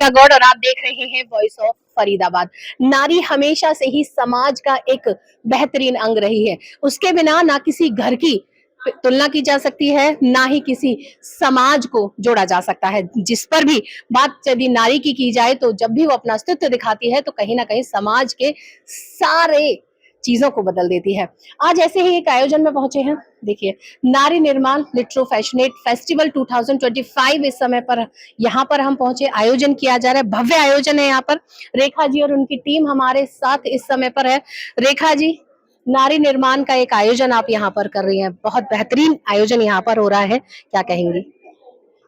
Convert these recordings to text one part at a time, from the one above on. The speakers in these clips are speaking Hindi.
का गॉड और आप देख रहे हैं वॉइस ऑफ फरीदाबाद। नारी हमेशा से ही समाज का एक बेहतरीन अंग रही है। उसके बिना ना किसी घर की तुलना की जा सकती है, ना ही किसी समाज को जोड़ा जा सकता है। जिस पर भी बात यदि नारी की जाए तो जब भी वो अपना अस्तित्व दिखाती है तो कहीं ना कहीं समाज के सारे चीजों को बदल देती है। आज ऐसे ही एक आयोजन में पहुंचे हैं। देखिए, नारी निर्माण लिट्रो फैशनेट फेस्टिवल 2025 इस समय पर यहाँ पर हम पहुंचे, आयोजन किया जा रहा है, भव्य आयोजन है। यहाँ पर रेखा जी और उनकी टीम हमारे साथ इस समय पर है। रेखा जी, नारी निर्माण का एक आयोजन आप यहाँ पर कर रही हैं, बहुत बेहतरीन आयोजन यहाँ पर हो रहा है, क्या कहेंगी?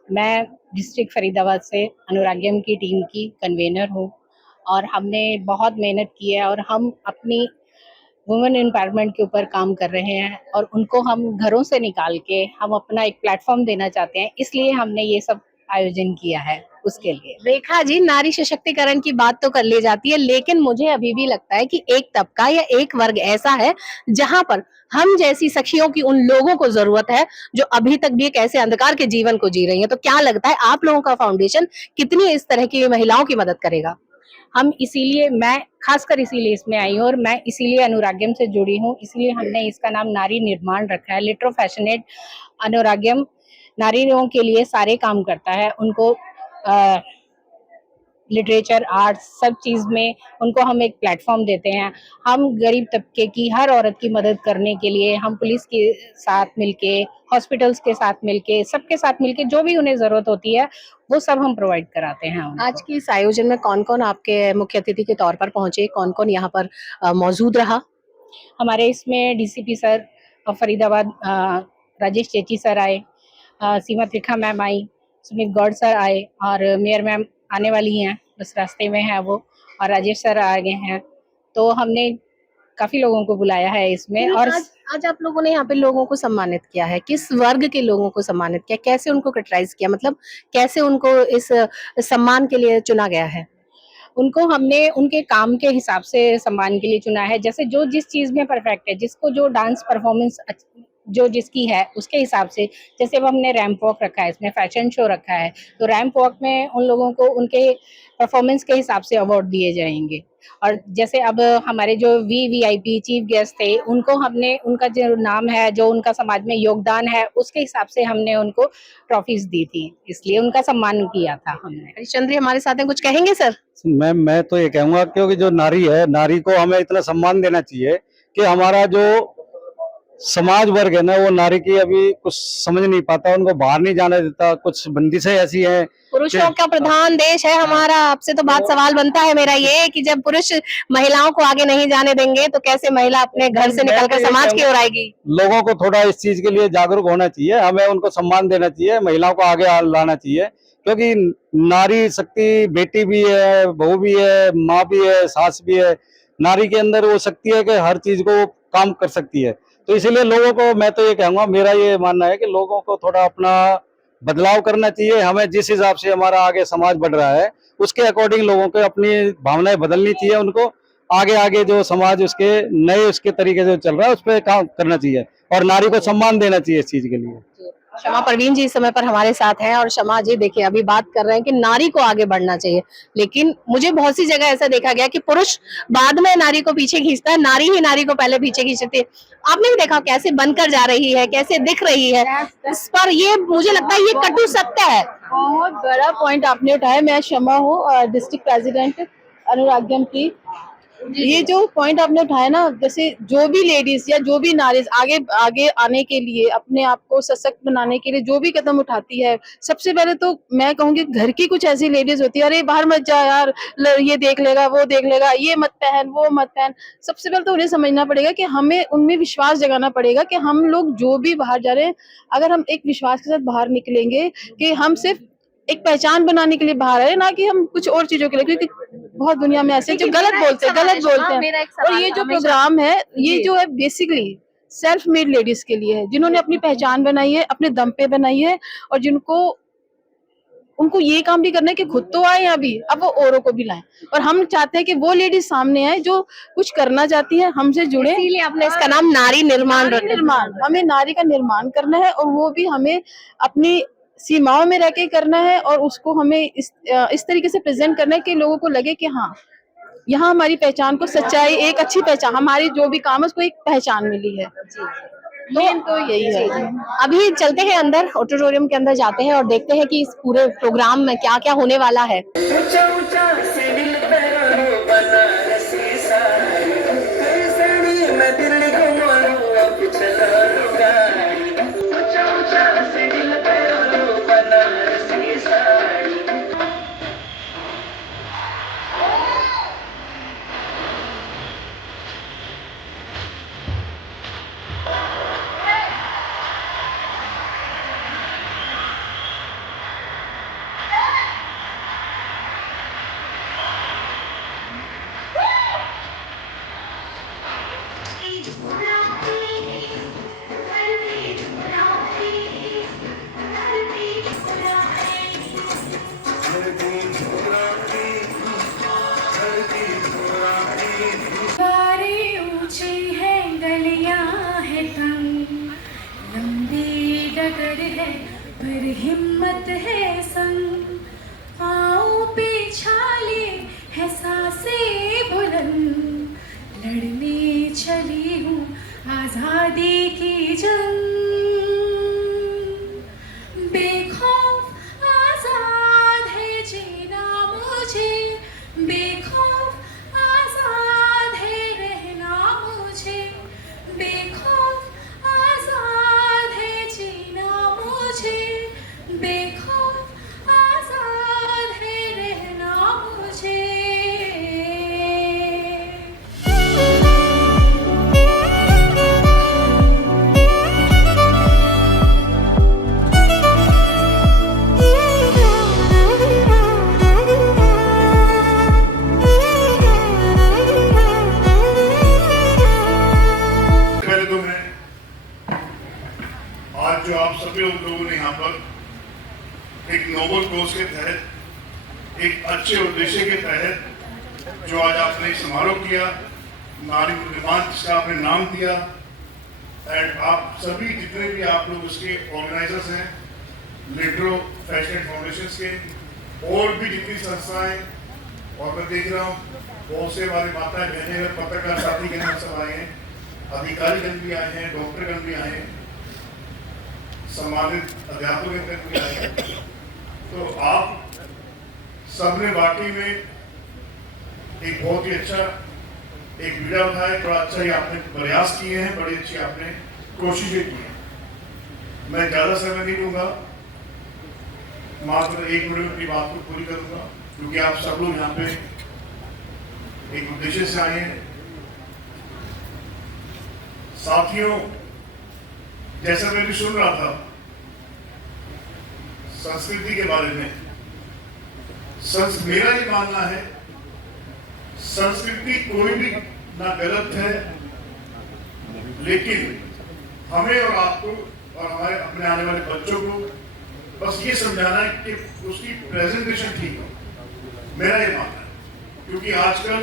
मैं डिस्ट्रिक्ट फरीदाबाद से अनुराग्यम की टीम की कन्वेनर हूँ और हमने बहुत मेहनत की है और हम अपनी वुमेन एम्पावरमेंट के ऊपर काम कर रहे हैं और उनको हम घरों से निकाल के हम अपना एक प्लेटफॉर्म देना चाहते हैं, इसलिए हमने ये सब आयोजन किया है उसके लिए। रेखा जी, नारी सशक्तिकरण की बात तो कर ली जाती है, लेकिन मुझे अभी भी लगता है कि एक तबका या एक वर्ग ऐसा है जहां पर हम जैसी सखियों की उन लोगों को जरूरत है जो अभी तक भी एक ऐसे अंधकार के जीवन को जी रही हैं। तो क्या लगता है आप लोगों का फाउंडेशन कितनी इस तरह की महिलाओं की मदद करेगा? हम इसीलिए मैं खासकर इसीलिए इसमें आई हूँ और मैं इसीलिए अनुराग्यम से जुड़ी हूँ, इसलिए हमने इसका नाम नारी निर्माण रखा है। लिट्रो फैशनेट अनुराग्यम नारियों के लिए सारे काम करता है, उनको लिटरेचर, आर्ट्स सब चीज़ में उनको हम एक प्लेटफॉर्म देते हैं। हम गरीब तबके की हर औरत की मदद करने के लिए हम पुलिस के साथ मिलके, हॉस्पिटल्स के साथ मिलके, सबके साथ मिलके जो भी उन्हें ज़रूरत होती है वो सब हम प्रोवाइड कराते हैं उनको। आज की इस आयोजन में कौन-कौन आपके मुख्य अतिथि के तौर पर पहुंचे, कौन-कौन यहाँ पर मौजूद रहा? हमारे इसमें DCP sir Faridabad Rajesh Chechi sir आए, सीमा त्रिखा मैम आई, सुमित गौड़ सर आए और मेयर मैम आने वाली हैं, बस रास्ते में है वो, और राजेश सर आ गए हैं। तो हमने काफी लोगों को बुलाया है इसमें। और आज आज आप लोगों ने यहाँ पे लोगों को सम्मानित किया है, किस वर्ग के लोगों को सम्मानित किया, कैसे उनको कैटेगराइज किया, मतलब कैसे उनको इस सम्मान के लिए चुना गया है? उनको हमने उनके काम के हिसाब से सम्मान के लिए चुना है। जैसे जो जिस चीज में परफेक्ट है, जिसको जो डांस परफॉर्मेंस जो जिसकी है उसके हिसाब से, जैसे अब हमने रैंप वॉक रखा है, इसमें फैशन शो रखा है, तो रैंप वॉक में उन लोगों को उनके परफॉर्मेंस के हिसाब से अवार्ड दिए जाएंगे। और जैसे अब हमारे जो वीवीआईपी चीफ गेस्ट थे, उनको हमने उनका जो नाम है, जो उनका समाज में योगदान है, उसके हिसाब से हमने उनको ट्रॉफीज दी थी, इसलिए उनका सम्मान किया था हमने। हरिश्चंद्र हमारे साथ हैं, कुछ कहेंगे सर? मैं तो ये कहूंगा, क्योंकि जो नारी है, नारी को हमें इतना सम्मान देना चाहिए कि हमारा जो समाज वर्ग है ना, वो नारी की अभी कुछ समझ नहीं पाता, उनको बाहर नहीं जाने देता, कुछ बंदिशें ऐसी हैं। पुरुषों का प्रधान देश है हमारा। आपसे तो बात सवाल बनता है मेरा ये कि जब पुरुष महिलाओं को आगे नहीं जाने देंगे तो कैसे महिला अपने घर से निकलकर समाज की ओर आएगी? लोगों को थोड़ा इस चीज के लिए जागरूक होना चाहिए, हमें उनको सम्मान देना चाहिए, महिलाओं को आगे लाना चाहिए, क्योंकि नारी शक्ति बेटी भी है, बहू भी है, माँ भी है, सास भी है। नारी के अंदर वो शक्ति है कि हर चीज को काम कर सकती है। तो इसीलिए लोगों को, मैं तो ये कहूंगा, मेरा ये मानना है कि लोगों को थोड़ा अपना बदलाव करना चाहिए। हमें जिस हिसाब से हमारा आगे समाज बढ़ रहा है उसके अकॉर्डिंग लोगों को अपनी भावनाएं बदलनी चाहिए, उनको आगे आगे जो समाज उसके नए उसके तरीके से चल रहा है उस पर काम करना चाहिए और नारी को सम्मान देना चाहिए इस चीज के लिए। शमा परवीन जी इस समय पर हमारे साथ हैं। और शमा जी, देखिए, अभी बात कर रहे हैं कि नारी को आगे बढ़ना चाहिए, लेकिन मुझे बहुत सी जगह ऐसा देखा गया कि पुरुष बाद में नारी को पीछे खींचता है, नारी ही नारी को पहले पीछे खींचती है। आपने भी देखा कैसे बनकर जा रही है, कैसे दिख रही है, इस पर ये मुझे लगता है ये कटु सत्य है। बहुत बड़ा पॉइंट आपने उठाया। मैं शमा हूँ, डिस्ट्रिक्ट प्रेसिडेंट अनुराग्यम की। ये जो पॉइंट आपने उठाया ना, जैसे जो भी लेडीज या जो भी नारीज आगे आगे आने के लिए, अपने आप को सशक्त बनाने के लिए जो भी कदम उठाती है, सबसे पहले तो मैं कहूंगी घर की कुछ ऐसी लेडीज होती है, अरे बाहर मत जा यार, ये देख लेगा, वो देख लेगा, ये मत पहन, वो मत पहन। सबसे पहले तो उन्हें समझना पड़ेगा कि हमें उनमें विश्वास जगाना पड़ेगा कि हम लोग जो भी बाहर जा रहे हैं, अगर हम एक विश्वास के साथ बाहर निकलेंगे कि हम सिर्फ एक पहचान बनाने के लिए बाहर है, ना कि हम कुछ और चीजों के लिए, क्योंकि बहुत दुनिया में ऐसे जो गलत बोलते हैं। और ये जो प्रोग्राम है, ये जो है बेसिकली सेल्फ मेड लेडीज के लिए है, जिन्होंने अपनी पहचान बनाई है, अपने दम पे बनाई है, और जिनको उनको ये काम भी करना है कि खुद तो आए अभी, अब वो औरों को भी लाएं। और हम चाहते हैं कि वो लेडीज सामने आए जो कुछ करना चाहती है, हमसे जुड़े। इसीलिए आपने इसका नाम नारी निर्माण रखा। निर्माण, हमें नारी का निर्माण करना है, और वो भी हमें अपनी सीमाओं में रह के करना है और उसको हमें इस तरीके से प्रेजेंट करना है कि लोगों को लगे कि हाँ, यहाँ हमारी पहचान को सच्चाई, एक अच्छी पहचान, हमारी जो भी काम है उसको एक पहचान मिली है। मेन तो यही है। अभी चलते हैं अंदर, ऑडिटोरियम के अंदर जाते हैं और देखते हैं कि इस पूरे प्रोग्राम में क्या क्या होने वाला है। ऊंचा ऊंचा से दिल पैरों बनारसी साड़ी, सड़ी मैं दिल्ली घुमाऊं अब चला गाड़ी। ऊंचा ऊंचा से दिल पैरों बनारसी साड़ी। दीवारें ऊंची है, गलियां है तंग, लंबी डगर है पर हिम्मत है संग, पाँव पे छाले है सांसें बुलंद, लड़ने चली हूँ आजादी की जंग, बेखौफ आजाद है जीना मुझे, बेखौफ आजाद है रहना मुझे, बेखौफ आजाद है जीना मुझे, बेखौफ आजाद है रहना मुझे। पहले तो मैं आज जो आप सभी लोगों ने यहाँ पर एक नोबल कोर्स के तहत, एक अच्छे उद्देश्य के तहत जो आज आपने एक समारोह किया, नारी निर्माण जिसका आपने नाम दिया, एंड आप सभी जितने भी आप लोग उसके ऑर्गेनाइजर्स हैं, लिटरो फैशन फाउंडेशन के, और भी जितनी संस्थाएं, और मैं देख रहा हूँ बहुत से हमारे माताएं बहनें, पत्रकार साथी के नाम सब आए हैं, अधिकारीगण भी आए हैं, डॉक्टरगण भी आए हैं, सम्मानित अध्यापकगण भी आए हैं। तो आप सबने वाकई में एक बहुत ही अच्छा एक वीडियो उठाया, बड़ा अच्छा ही आपने प्रयास किए हैं, बड़ी अच्छी आपने कोशिशें की हैं। मैं ज़्यादा समय नहीं लूँगा, मात्र 1 मिनट में अपनी बात को पूरी करूँगा, क्योंकि आप सब लोग यहाँ पे एक उद्देश्य से आए हैं। साथियों, जैसा मैं भी सुन रहा था संस्कृति के बारे में, मेरा ये मानना है संस्कृति कोई भी ना गलत है, लेकिन हमें और आपको और हमारे अपने आने वाले बच्चों को बस ये समझाना है कि उसकी प्रेजेंटेशन ठीक हो। मेरा ये मानना है, क्योंकि आजकल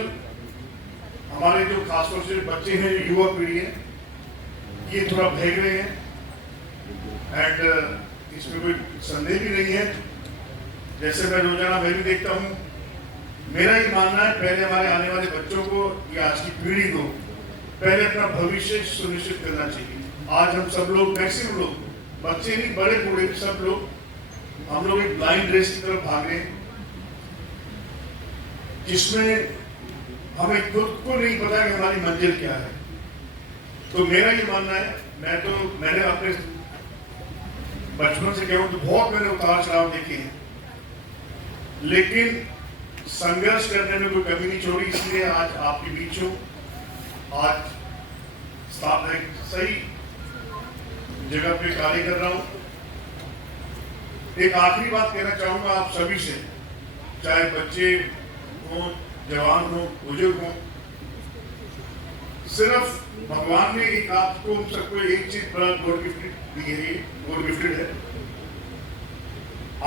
हमारे जो खासतौर से बच्चे हैं, युवा पीढ़ी है, ये थोड़ा भेग रहे हैं, एंड इसमें कोई संदेह भी नहीं है। जैसे मैं रोजाना मैं भी देखता हूँ, मेरा ये मानना है पहले हमारे आने वाले बच्चों को या आज की पीढ़ी को पहले अपना भविष्य सुनिश्चित करना चाहिए। आज हम सब लोग, मैक्सिमम लोग, बच्चे नहीं बड़े बूढ़े सब लोग, हम लोग एक ब्लाइंड रेस की तरफ भाग रहे हैं, जिसमें हमें खुद को नहीं पता कि हमारी मंजिल क्या है। तो मेरा ये मानना है, मैंने अपने बचपन से कहूँ तो बहुत मैंने उतार चढ़ाव देखे हैं, लेकिन संघर्ष करने में कोई कमी नहीं छोड़ी, इसलिए आज आपके बीच हूँ, आज एक सही जगह पे कार्य कर रहा हूँ। एक आखिरी बात कहना चाहूंगा आप सभी से, चाहे बच्चे हो, जवान हो, बुजुर्ग हो, सिर्फ भगवान ने एक आपको सबको एक चीज बड़ा गॉड गिफ्टेड दी है, गॉड गिफ्टेड है।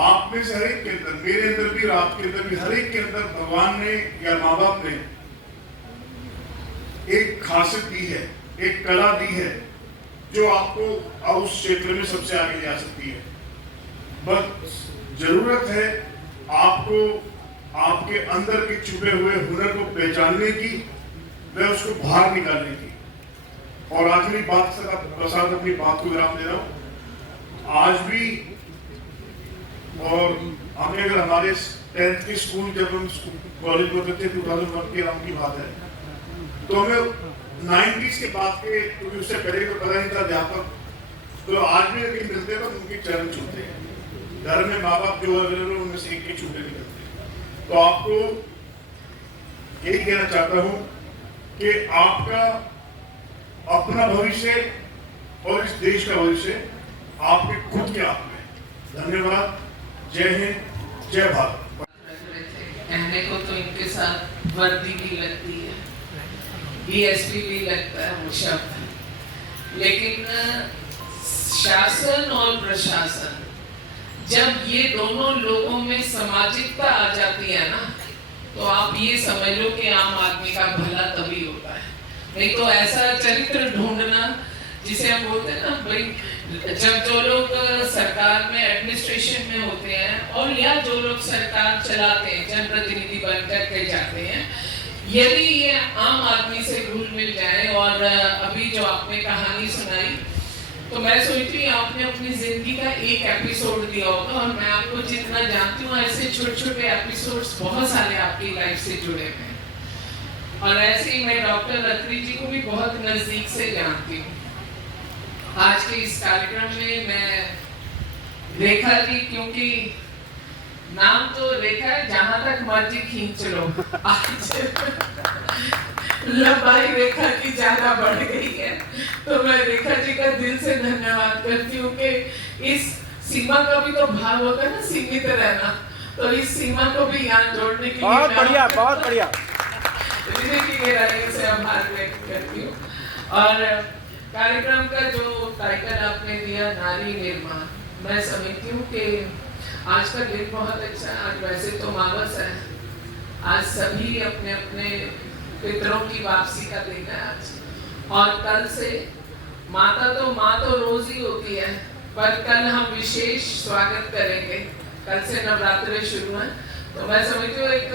आप में से हर एक के अंदर, मेरे अंदर भी और आपके अंदर भी, हर एक के अंदर भगवान ने या माँ बाप ने एक खासियत दी है, एक कला दी है, जो आपको उस क्षेत्र में सबसे आगे जा सकती है। बस जरूरत है आपको आपके अंदर के छुपे हुए हुनर को पहचानने की व उसको बाहर निकालने की। और आखिरी बात से प्रसाद अपनी बात को विराम दे रहा हूं। आज भी और हमने अगर हमारे 10th के स्कूल जब हम कॉलेज में होते थे 2001 के राउंड की बात है, तो हमें 90s के बाद के, क्योंकि उससे पहले तो पता नहीं था अध्यापक, तो आज भी अगर मिलते हैं तो उनके चरण छूते हैं। घर में माँ बाप जो अवेलेबल उनमें से एक छूटे नहीं करते। तो आपको यही कहना चाहता हूं कि आपका अपना भविष्य और इस देश का भविष्य आपके खुद के हाथ में। धन्यवाद। जय हिंद, जय भारत। कहने को तो इनके साथ वर्दी भी लगती है, डीएसपी भी लगता है वो शब्द, लेकिन शासन और प्रशासन जब ये दोनों लोगों में सामाजिकता आ जाती है ना, तो आप ये समझ लो कि आम आदमी का भला तभी होता है। नहीं तो ऐसा चरित्र ढूंढना जिसे हम बोलते हैं ना भाई, जब जो लोग सरकार में एडमिनिस्ट्रेशन में होते हैं और या जो लोग सरकार चलाते हैं, जनप्रतिनिधि बनकर के जाते हैं, यदि ये आम आदमी से घुल मिल जाए। और अभी जो आपने कहानी सुनाई, तो मैं सोचती हूँ आपने अपनी जिंदगी का एक एपिसोड दिया होगा, और मैं आपको जितना जानती हूँ ऐसे छोटे छोटे एपिसोड्स बहुत सारे आपकी लाइफ से जुड़े हुए हैं। और ऐसे ही मैं डॉक्टर अत्री जी को भी बहुत नजदीक से जानती हूँ। आज के इस कार्यक्रम में मैं रेखा जी, क्योंकि नाम तो रेखा है, जहां तक मर्जी खींच लो, आज लंबाई रेखा की ज्यादा बढ़ गई है, तो मैं रेखा जी का दिल से धन्यवाद करती हूँ कि इस सीमा का भी तो भाव होता है ना, सीमित रहना, तो इस सीमा को भी यहाँ जोड़ने के लिए बहुत बढ़िया की गहराई से आभार व्यक्त करती हूँ। और कार्यक्रम का जो टाइटल आपने दिया नारी निर्माण, मैं समझती हूँ कि आज का दिन बहुत अच्छा है। आज वैसे तो मावस है, आज सभी अपने अपने पितरों की वापसी का दिन है आज। और कल से माँ तो रोज ही होती है, पर कल हम विशेष स्वागत करेंगे। कल से नवरात्रे शुरू है, तो मैं समझती हूँ एक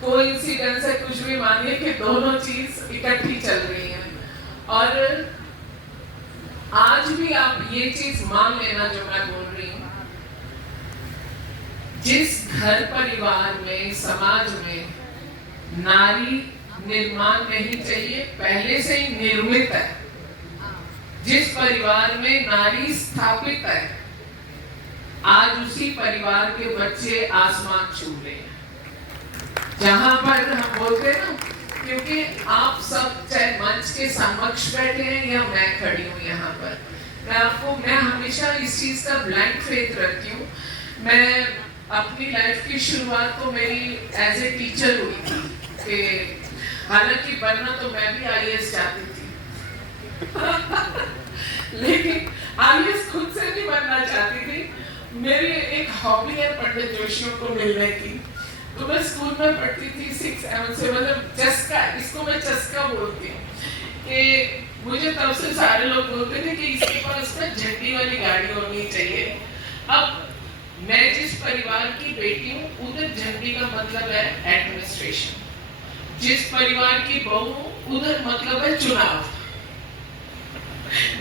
कोइंसिडेंस है, कुछ भी मानिए कि दोनों चीज इकट्ठी चल रही है। और आज भी आप ये चीज मान लेना जो मैं बोल रही हूँ, जिस घर परिवार में समाज में नारी निर्माण नहीं चाहिए, पहले से ही निर्मित है, जिस परिवार में नारी स्थापित है, आज उसी परिवार के बच्चे आसमान छू रहे हैं। जहां पर हम बोलते हैं ना, क्योंकि आप सब चाहे मंच के समक्ष बैठे हैं या मैं खड़ी हूँ यहाँ पर, मैं हमेशा इस चीज का ब्लाइंड फेथ रखती हूँ। मैं अपनी लाइफ की शुरुआत तो मेरी एज ए टीचर हुई थी, कि हालांकि बनना तो मैं भी आईएएस चाहती थी लेकिन आईएएस खुद से नहीं बनना चाहती थी। मेरी एक हॉबी है पंडित जोशियों को मिलने की। तो मैं स्कूल में पढ़ती थी 6 से, मतलब चस्का, इसको मैं चस्का बोलती हूँ, कि मुझे तब से सारे लोग बोलते थे कि इसके पास ना झंडी वाली गाड़ी होनी चाहिए। अब मैं जिस परिवार की बेटी हूँ, उधर झंडी का मतलब है एडमिनिस्ट्रेशन, जिस परिवार की बहू उधर मतलब है चुनाव।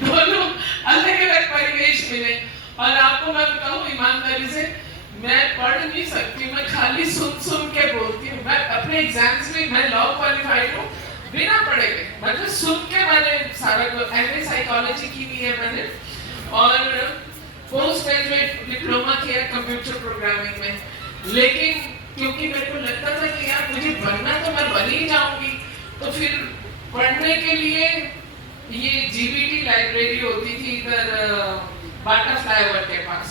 दोनों अलग अलग परिवेश मिले। और आपको मैं बताऊं ईमानदारी से, मैं पढ़ नहीं सकती, मैं खाली सुन के बोलती हूँ। मैं अपने एग्जाम्स में, मैं लॉ क्वालिफाइड हूँ बिना पढ़े हुए, मतलब सुन के मैंने सारा एमए साइकोलॉजी की भी है मैंने, और पोस्ट ग्रेजुएट डिप्लोमा किया कंप्यूटर प्रोग्रामिंग में। लेकिन क्योंकि मेरे को लगता था कि यार मुझे बनना तो मैं बन ही जाऊंगी, तो फिर पढ़ने के लिए ये जीबीटी लाइब्रेरी होती थी इधर बाटा फ्लाईओवर के पास,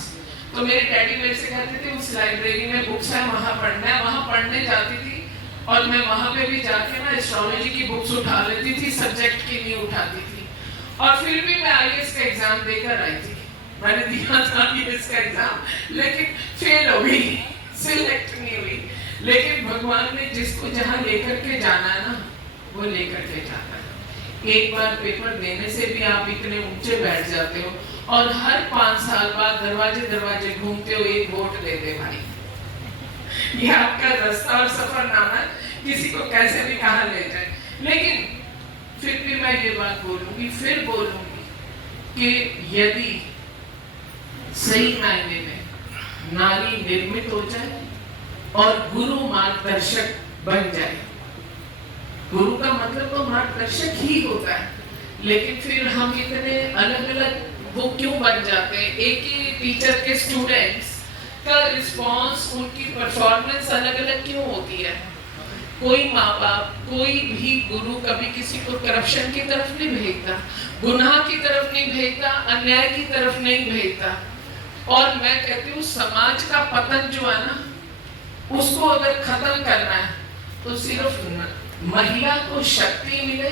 तो मेरे डैडी मेरे से कहते थे उस लाइब्रेरी में बुक्स है, वहाँ पढ़ना है। वहाँ पढ़ने जाती थी, और मैं वहाँ पे भी जाके ना एस्ट्रोलॉजी की बुक्स उठा लेती थी, सब्जेक्ट की नहीं उठाती थी। और फिर भी मैं आईएएस का एग्जाम देकर आई थी। मैंने दिया था आईएएस का एग्जाम, लेकिन फेल हो गई, सिलेक्ट नहीं हुई। लेकिन भगवान ने जिसको जहाँ लेकर के जाना है ना, वो लेकर के जाता है। एक बार पेपर देने से भी आप इतने ऊंचे बैठ जाते हो, और हर 5 साल बाद दरवाजे दरवाजे घूमते हो, एक वोट दे दे भाई। ये आपका रास्ता और सफरनामा किसी को कैसे भी कहाँ ले जाए। लेकिन फिर भी मैं ये बात बोलूंगी कि यदि सही मायने में नारी निर्मित हो जाए और गुरु मार्गदर्शक बन जाए, गुरु का मतलब तो मार्गदर्शक ही होता है, लेकिन फिर हम इतने अलग अलग वो क्यों बन जाते हैं। एक ही टीचर के स्टूडेंट्स का रिस्पांस, उनकी परफॉर्मेंस अलग अलग क्यों होती है। कोई माँ बाप, कोई भी गुरु कभी किसी को करप्शन की तरफ नहीं भेजता, गुनाह की तरफ नहीं भेजता, अन्याय की तरफ नहीं भेजता। और मैं कहती हूँ समाज का पतन जो है ना, उसको अगर खत्म करना है तो सिर्फ महिला को शक्ति मिले।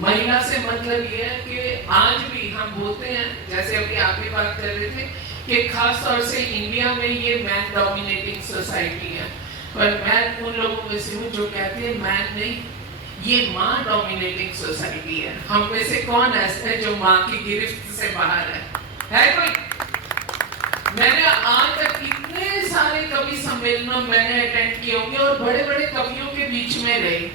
महिला से मतलब ये है कि आज भी हम बोलते हैं, जैसे अभी आप भी बात कर रहे थे, कि खास तौर से इंडिया में ये मैन डोमिनेटिंग सोसाइटी है, पर मैं उन लोगों में से हूँ जो कहते हैं मैन नहीं, ये माँ डोमिनेटिंग सोसाइटी है। हम में से कौन ऐसे है जो माँ की गिरफ्त से बाहर है कोई? मैंने आज तक इतने सारे कवि सम्मेलनों मैंने अटेंड किए होंगे और बड़े बड़े कवियों के बीच में रही,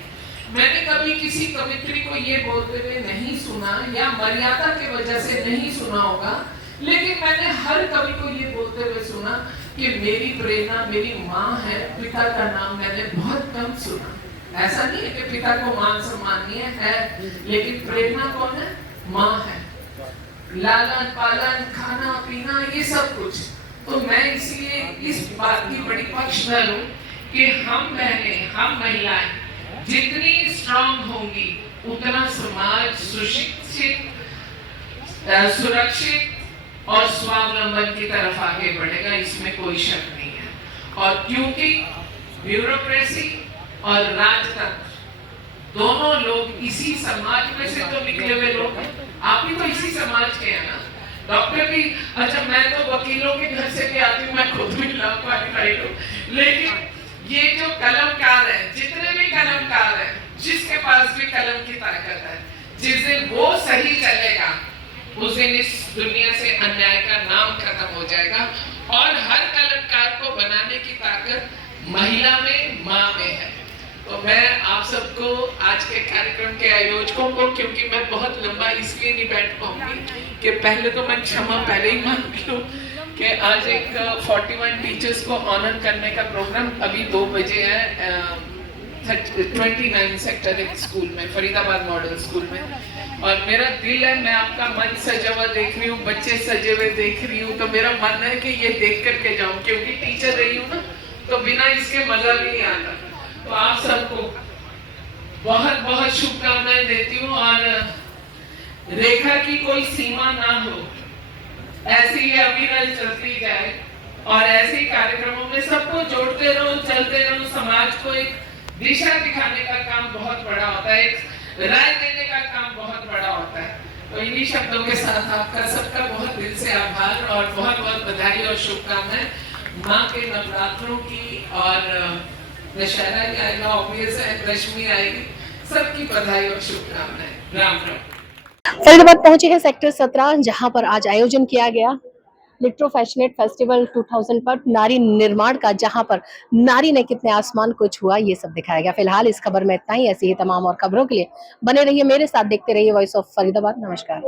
मैंने कभी किसी कवित्री को ये बोलते हुए नहीं सुना, या मर्यादा की वजह से नहीं सुना होगा, लेकिन मैंने हर कवि को ये बोलते हुए सुना कि मेरी प्रेरणा मेरी माँ है। पिता का नाम मैंने बहुत कम सुना। ऐसा नहीं है कि पिता को मान सम्मानीय है, लेकिन प्रेरणा कौन है? माँ है। लालन पालन खाना पीना ये सब कुछ। तो मैं इसलिए इस बात की बड़ी पक्षधर हूँ कि हम बहनें, हम महिलाएं जितनी स्ट्रांग होंगी उतना समाज सुशिक्षित, सुरक्षित और स्वावलंबन की तरफ आगे बढ़ेगा, इसमें कोई शक नहीं है। और क्योंकि ब्यूरोक्रेसी और राजतंत्र दोनों लोग इसी समाज में से तो निकले हुए लोग हैं। आप भी तो इसी समाज के हैं ना। डॉक्टर भी, अच्छा मैं तो वकीलों के घर से भी आती हूँ, मैं खुद भी लॉ क्वालिफाइड हूँ, लेकिन ये जो कलमकार है, जितने भी कलमकार हैं, जिसके पास भी कलम की ताकत है, जिस दिन वो सही चलेगा उस दिन इस दुनिया से अन्याय का नाम खत्म हो जाएगा। और हर कलमकार को बनाने की ताकत महिला में, माँ में है। तो मैं आप सबको, आज के कार्यक्रम के आयोजकों को, क्योंकि मैं बहुत लंबा इसलिए नहीं बैठ पाऊंगी कि पहले तो मैं क्षमा पहले ही मांगती हूँ कि आज एक 41 टीचर्स को ऑनर करने का प्रोग्राम अभी 2 बजे है 29 सेक्टर एक स्कूल में, फरीदाबाद मॉडल स्कूल में। और मेरा दिल है, मैं आपका मंच सजा हुआ देख रही हूँ, बच्चे सजे हुए देख रही हूँ, तो मेरा मन है कि ये देख करके जाऊँ, क्योंकि टीचर रही हूँ ना, तो बिना इसके मजा भी नहीं आता। तो आप सबको बहुत बहुत शुभकामनाएं देती हूँ, और रेखा की कोई सीमा ना हो, ऐसी ही अविरल चलती जाए, और ऐसे कार्यक्रमों में सबको जोड़ते रहो, चलते रहो। समाज को एक दिशा दिखाने का काम बहुत बड़ा होता है, एक राय देने का काम बहुत बड़ा होता है। तो इन्हीं शब्दों के साथ आपका सबका बहुत दिल से आभार और बहुत बहुत बधाई और शुभकामनाएं। माँ के नवरात्रों की, और दशहरा भी आएगा, ऑब्वियस है, दशमी आएगी, सबकी बधाई और शुभकामनाएं। राम राम। फरीदाबाद पहुंचे हैं सेक्टर 17, जहां पर आज आयोजन किया गया लिट्रो फैशनेट फेस्टिवल 2000 पर नारी निर्माण का, जहां पर नारी ने कितने आसमान को छुआ, ये सब दिखाया गया। फिलहाल इस खबर में इतना ही। ऐसी ही तमाम और खबरों के लिए बने रहिए मेरे साथ, देखते रहिए वॉइस ऑफ फरीदाबाद। नमस्कार।